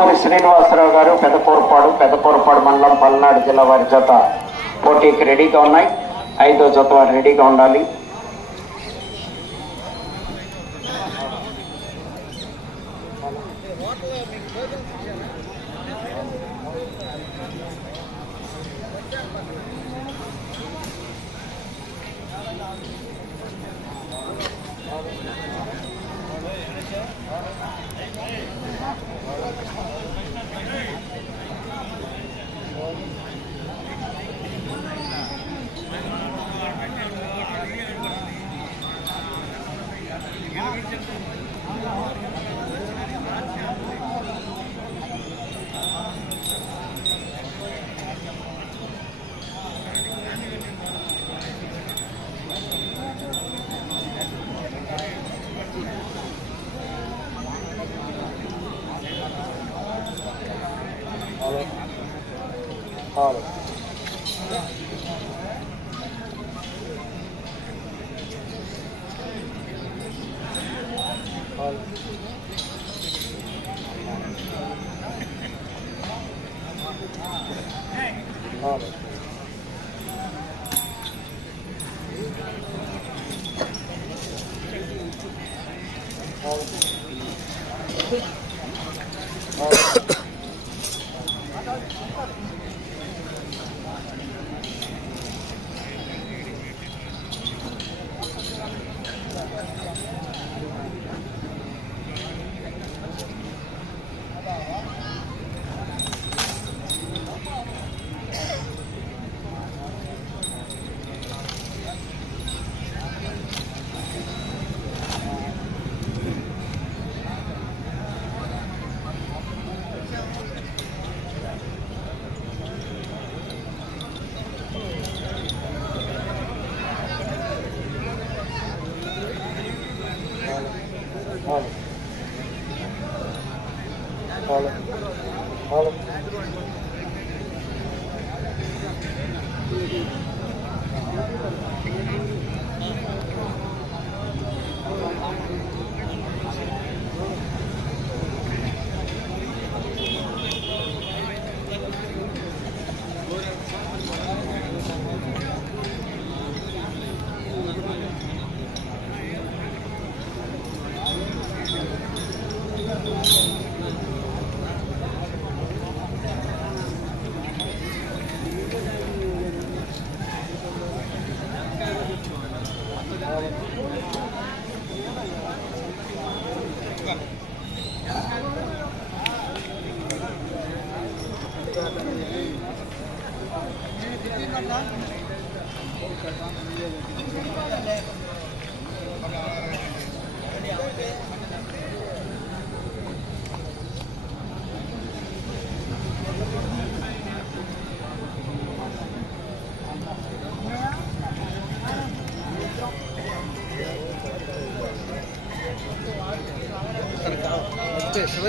ఏటుకూరి శ్రీనివాసరావు గారు పెదపూరపాడు పెదపూరపాడు మండలం పల్నాడు జిల్లా వారి జత పోటీకి రెడీగా ఉన్నాయి. ఐదో జత వారు రెడీగా ఉండాలి. ਆ ਲਓ ਆ ਲਓ హలో.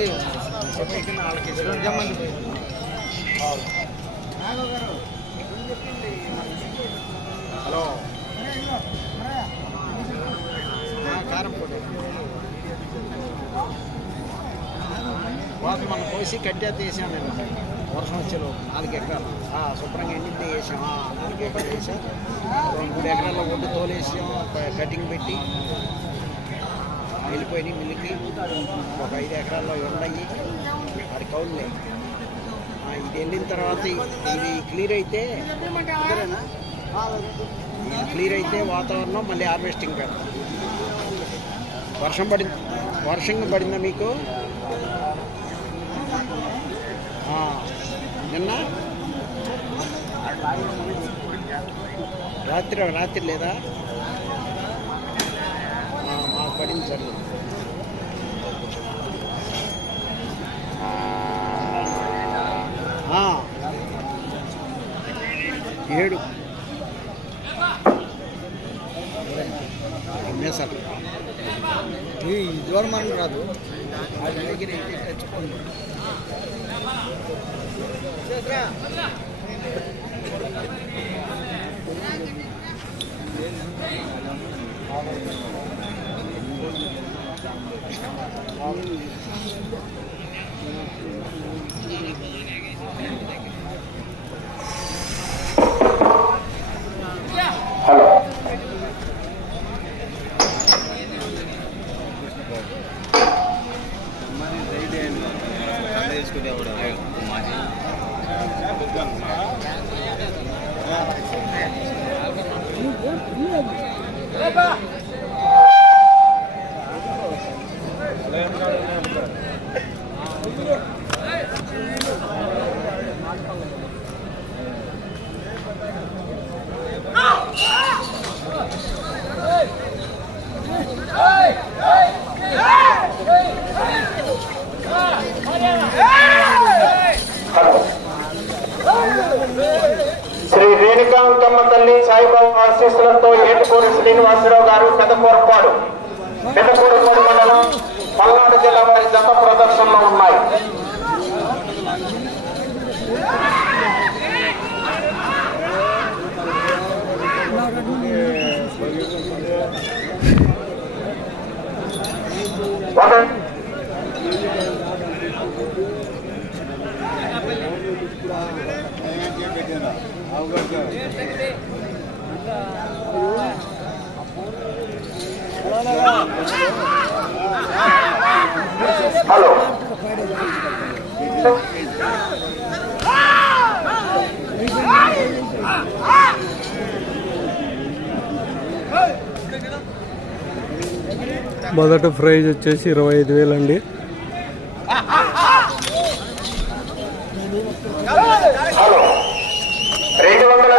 కారం పొడి. మనం పోసి కట్టా తీసాం నేను. వర్షం వచ్చేలో నాలుగు ఎకరాలు. శుభ్రంగా ఎండింది వేసాం. నాలుగు ఎకరాలు వేసాం. రెండు మూడు ఎకరాల్లో ఒడ్డు తోలేసాం. కటింగ్ పెట్టి వెళ్ళిపోయినాయి మిల్లుకి ఒక ఐదు ఎకరాల్లో ఉన్నాయి. అది కౌలులే. ఇది వెళ్ళిన తర్వాత ఇది క్లియర్ అయితే క్లియర్ అయితే వాతావరణం మళ్ళీ హార్వెస్టింగ్ పెడతాం. వర్షం పడింది వర్షం పడిందా మీకు? నిన్న? రాత్రి రాత్రి లేదా? మాకు పడింది సర్లే ఆ. ఏడు. మేసాలు ఈ దూరం అని రాదు. అది దగ్గర తెచ్చుకోండి. హలో మొదటి ప్రైజ్ వచ్చేసి ఇరవై ఐదు వేలు అండి హలో రెండు వందల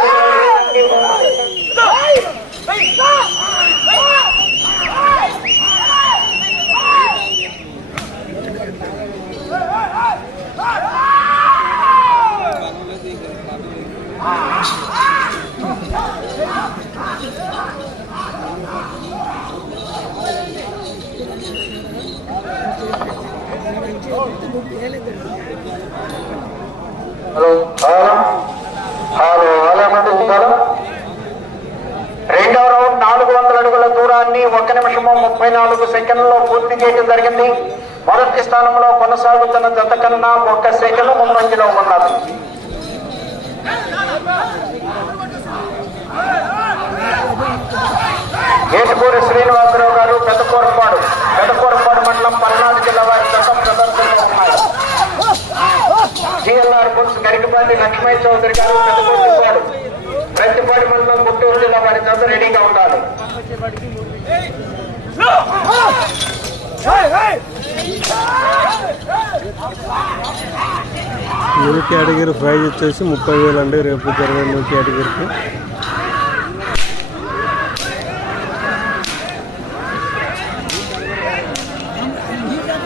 hello hello hello hello hello రెండవ రౌండ్ నాలుగు వందల అడుగుల దూరాన్ని ఒక నిమిషము ముప్పై నాలుగు సెకండ్లలో పూర్తి చేయడం జరిగింది. మొదటి స్థానంలో కొనసాగుతున్న జత కన్నా ఒక్క సెకండ్ ముందంజలో ఉన్నది. ఏటుకూరి శ్రీనివాసరావు గారు పెద్దకూరపాడు. పెద్దకూరపాడు మండలం పల్నాడు జిల్లా వారి జత ప్రదర్శనలో ఉన్నారు జిఎల్ఆర్ బుల్స్ గరికపాటి లక్ష్మీ చౌదరి గారు పెద్దకూరపాడు. ప్రతిపాటి మండలం గుంటూరు జిల్లా వారి జత రెడీగా ఉండాలి. న్యూ కేటగిరీ ప్రైజ్ వచ్చేసి ముప్పై వేలు అండి రేపు జరిగే న్యూ కేటగిరీకి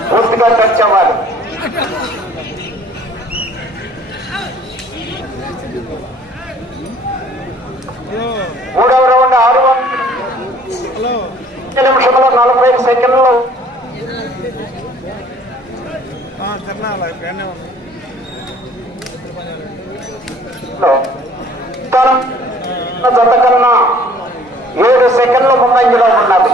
పూర్తిగా టచ్ అవ్వాలి మూడవ రౌండ్ ఆరు వందల నిమిషంలో నలభై సెకండ్లు జత కన్నా ఏడు సెకండ్ల ముందంజలో ఉన్నది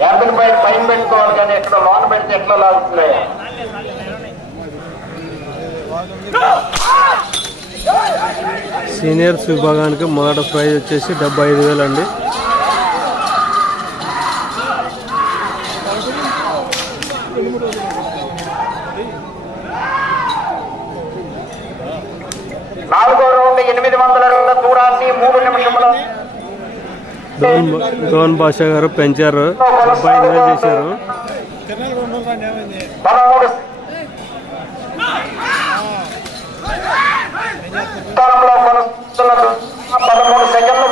యాభై పైన పెట్టుకోవాలి కానీ ఎక్కడ లోన పెడితే ఎట్లా లాగుతున్నాయా సీనియర్స్ విభాగానికి మొదట ప్రైజ్ వచ్చేసి డెబ్బై ఐదు వేలు అండి డోన్ డోన్ బాషా గారు పెంచారు. ఐదు వేలు చేశారు. పదమూడు సెకండ్లు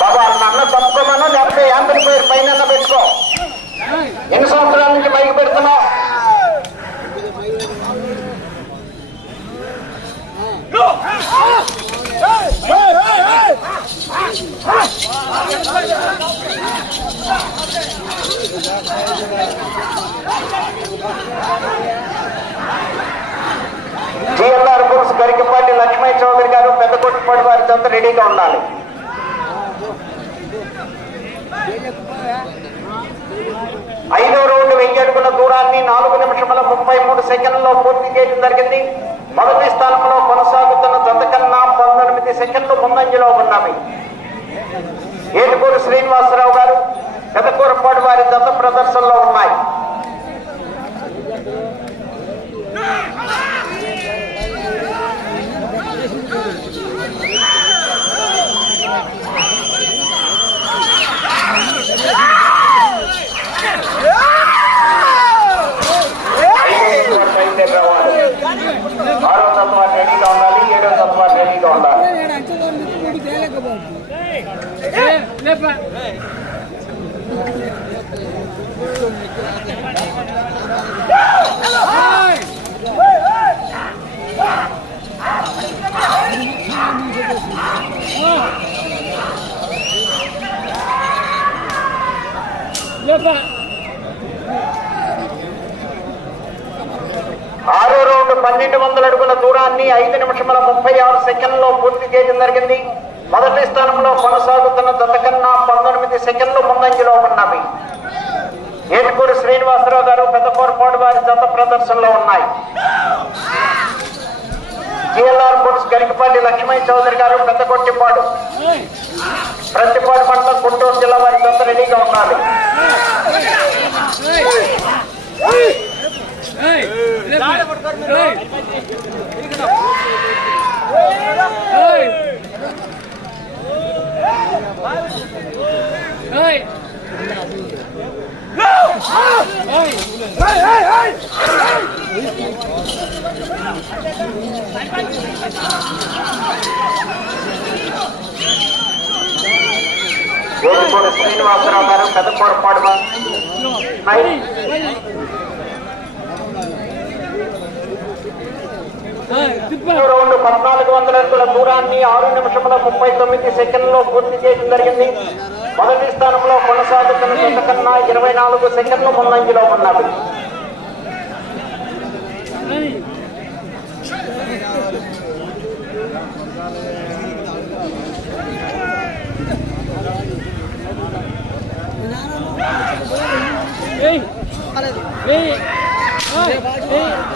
బాబా నన్ను తప్పుకోమను లేకపోతే యాంత్రి పేరు పైన పెట్టుకో ఎన్ని సంవత్సరాల నుంచి మైకి పెడుతున్నావు జిఎల్ఆర్ బుక్స్ గరికపాటి లక్ష్మయ్య చౌదరి గారు పెద్ద కొట్టుపాటి వారి చెంత రెడీగా ఉండాలి. ఐదో రౌండ్ వెయ్యి అడుగుల దూరాన్ని నాలుగు నిమిషముల ముప్పై మూడు సెకండ్లలో పూర్తి చేయడం జరిగింది. మొదటి స్థానంలో కొనసాగుతున్న జత కన్నా పంతొమ్మిది సెకండ్లు ముందంజలో ఉన్నవి. ఏటుకూరు శ్రీనివాసరావు గారు పెదకూరపాటి వారి జత ప్రదర్శనలో ఉన్నాయి. ఐదో తత్వాలు బయలుదేరి రావాలి. ఆరో తత్వాలు రెడీగా ఉండాలి ఏడో తత్వాలు రెడీగా ఉండాలి ఆరో రౌండ్ పన్నెండు వందల అడుగుల దూరాన్ని ఐదు నిమిషముల ముప్పై ఆరు సెకండ్లో పూర్తి చేయడం జరిగింది. మొదటి స్థానంలో కొనసాగుతున్న జత కన్నా పంతొమ్మిది సెకండ్లు ముందంజలో ఉన్నవి ఏటుకూరు శ్రీనివాసరావు గారు పెద్దపూరపాడు వారి జత ప్రదర్శనలో ఉన్నాయి జిఎల్ఆర్ బుడ్స్ గరికపల్లి లక్ష్మయ్య చౌదరి గారు పెద్ద కొట్టిపాడు ప్రతిపాడు మండలం గుంటూరు జిల్లా వారి జత రెడీగా ఉండాలి ఏటుకూరు శ్రీనివాసరావు గారు పెద్దపూరపాడు వారి రౌండ్ పద్నాలుగు వందల అడుగుల దూరాన్ని ఆరు నిమిషముల ముప్పై తొమ్మిది సెకండ్లో పూర్తి చేయడం జరిగింది. మొదటి స్థానంలో కొనసాగుతున్న జత కన్నా ఇరవై నాలుగు సెకండ్లు ముందంజలో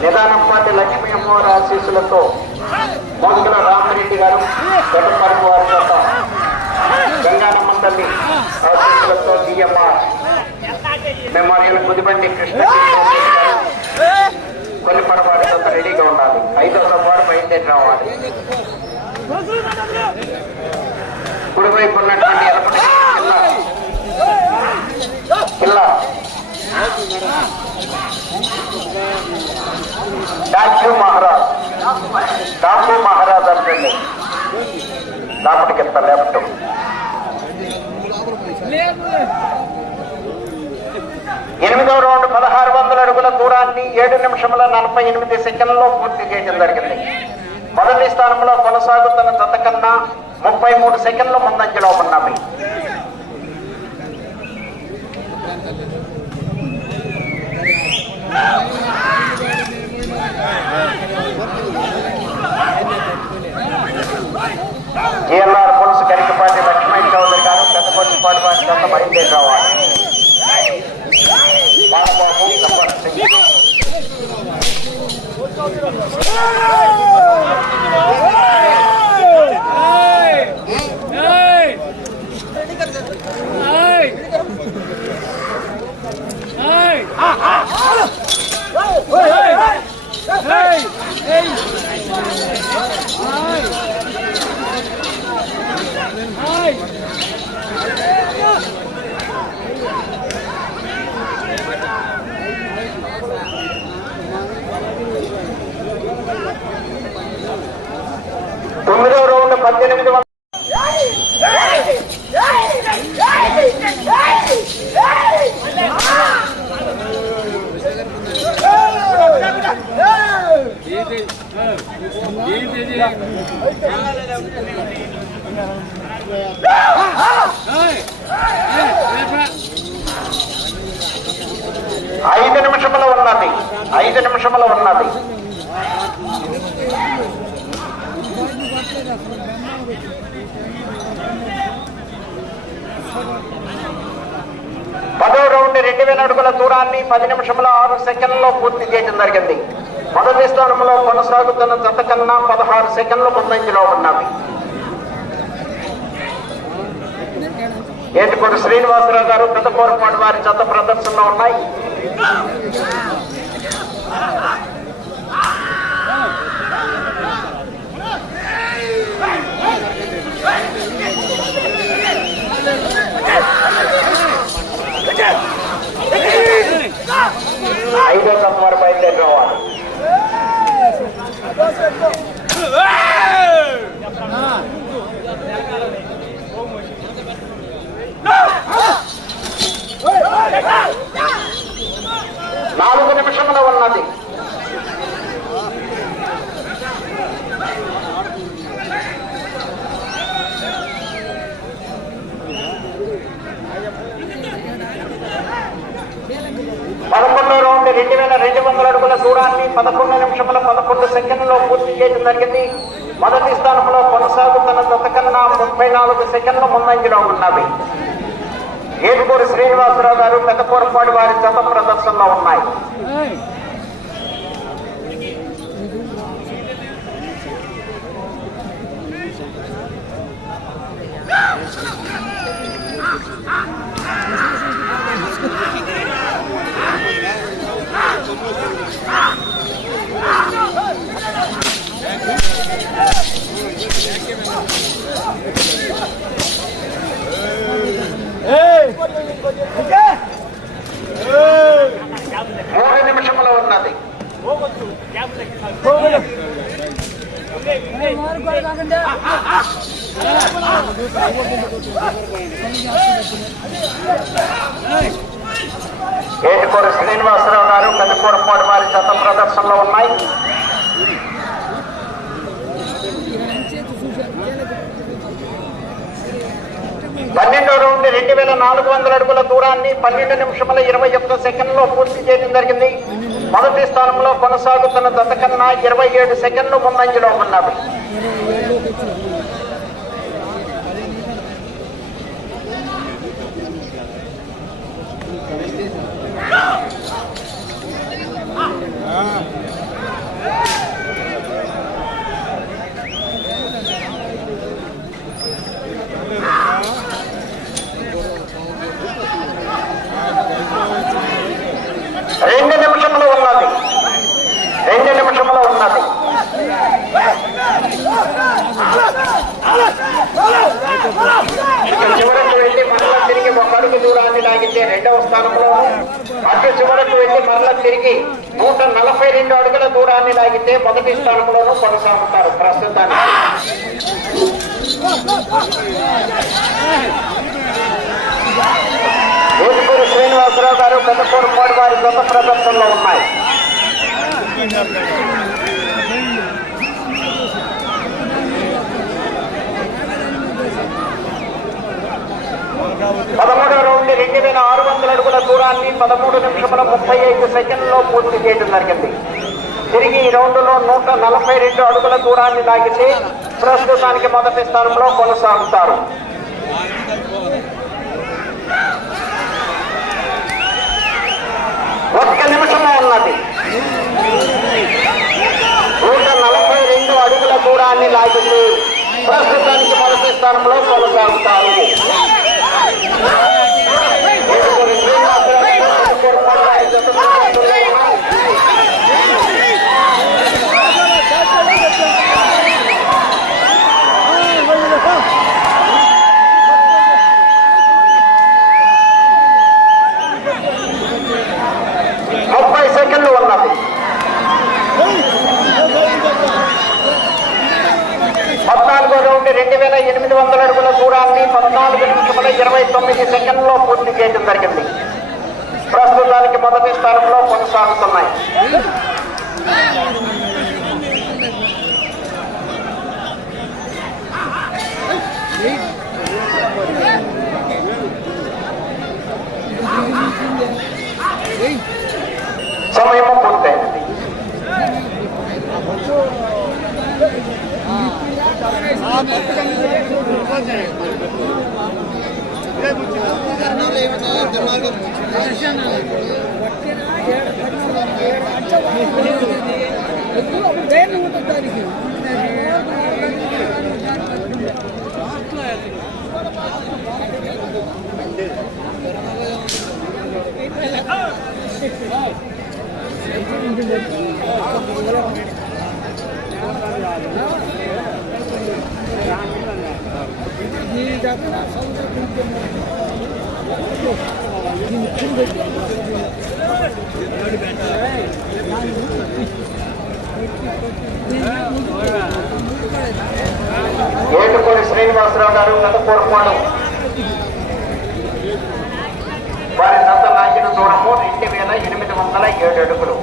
నిదానం పాటి లక్ష్మీ అమ్మవారి ఆశీస్సులతో మోదుగుల రామరెడ్డి గారు గతపరుపు వారి చేత గంగానమ్మ తల్లి ఆశీస్సులతో డిఎంఆర్ మెమోరియల్ కుదిబండి కృష్ణ కొన్ని పరవారి చేత రెడీగా ఉండాలి. ఐదో సవారు బయలుదేరి రావాలి. కుడివైపు ఉన్నటువంటి ఎలపటి కిల్లా డాక్యూ మహారాజ్ డాకు మహారాజ్ అంటే లోపలికి ఎంత లెఫ్ట్ ఎనిమిదవ రౌండ్ పదహారు వందల అడుగుల దూరాన్ని ఏడు నిమిషముల నలభై ఎనిమిది సెకండ్లో పూర్తి చేయడం జరిగింది. మొదటి స్థానంలో కొనసాగుతున్న జత కన్నా ముప్పై మూడు సెకండ్ల ముందంజలో ఉన్నవి ఏఎల్ఆర్ పులుసు కరికపాటి లక్ష్మణ్ చౌదరి గారు పెద్దకొట్టిపాటి వారి చెంత బయలుదేరి రావాలి. బాలబాబు గబ్బర్ సింగ్ తొమ్మిదవ రౌండ్ పద్దెనిమిది ఐదు నిమిషముల ఉన్నది. పదో రౌండ్ రెండు వేల అడుగుల దూరాన్ని పది నిమిషముల ఆరు సెకండ్లో పూర్తి చేయడం జరిగింది. మొదటి స్థానంలో కొనసాగుతున్న జత కన్నా పదహారు సెకండ్లు ముందంజలో ఉన్నవి. ఏటుకోటి శ్రీనివాసరావు గారు పెద్దపూరపాటి వారి జత ప్రదర్శనలో ఉన్నాయి. ఐదో జత వారు బయలుదేరి రావాలి నాలుగు నిమిషముల ఉన్నది పదకొండో రౌండ్ రెండు వేల రెండు వందల అడుగుల దూరాన్ని పదకొండు నిమిషముల పదకొండు సెకండ్లో పూర్తి చేయడం జరిగింది మొదటి స్థానంలో కొనసాగుతున్న గతకన్నా ముప్పై నాలుగు సెకండ్లు ముందంజలో ఉన్నవి. ఏడుగురు శ్రీనివాసరావు గారు పెద్దపూరపాటి వారి జత ప్రదర్శనలో ఉన్నాయి. ఏటుకూరు శ్రీనివాసరావు గారు పెద్దకూరపాటి వారి జత ప్రదర్శనలో ఉన్నాయి. పన్నెండో రౌండ్ రెండు వేల నాలుగు వందల అడుగుల దూరాన్ని పన్నెండు నిమిషముల ఇరవై ఒక్క సెకండ్లో పూర్తి చేయడం జరిగింది. మొదటి స్థానంలో కొనసాగుతున్న జత కన్నా ఇరవై ఏడు సెకండ్లు ముందంజలో ఉన్నాడు Ah నిమిషములు ఉన్నది రెండు నిమిషములు ఉన్నది ఇక చివరకు వెళ్ళి మరలా తిరిగి ఒక అడుగు దూరాన్ని లాగితే రెండవ స్థానంలో అటు చివరకు వెళ్ళి మరలా తిరిగి నూట నలభై రెండు అడుగుల అయితే మొదటి స్థానంలోనూ కొనసాగుతారు ప్రస్తుతానికి. ఊరుకూరు శ్రీనివాసరావు గారు పెద్దకూరుపాటి వారి గొప్ప ప్రదర్శనలో ఉన్నాయి. పదమూడవ రౌండ్ రెండు వేల ఆరు వందల అడుగుల దూరాన్ని పదమూడు నిమిషముల ముప్పై ఐదు సెకండ్లో పూర్తి చేయడం జరిగింది. తిరిగి ఈ రౌండ్లో నూట నలభై రెండు అడుగుల దూరాన్ని లాగితే ప్రస్తుతానికి మొదటి స్థానంలో కొనసాగుతారు. ఒక్క నిమిషమే ఉన్నది. నూట నలభై రెండు అడుగుల దూరాన్ని లాగితే ప్రస్తుతానికి మొదటి స్థానంలో కొనసాగుతారు. ಮೂವತ್ತು ತಾರೀಕು ಈ ಜಾಗ ಸೌಂದರ್ಯ ఏటుకొని శ్రీనివాసరావు గారు గత పూర్వపాడు వారి దత్త లాగిన దూరము రెండు వేల ఎనిమిది వందల ఏడు అడుగులు.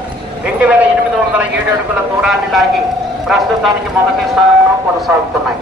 రెండు వేల ఎనిమిది వందల ఏడు అడుగుల దూరాన్ని లాగి ప్రస్తుతానికి మొదటి స్థానంలో కొనసాగుతున్నాయి.